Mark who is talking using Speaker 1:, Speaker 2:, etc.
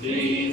Speaker 1: Shri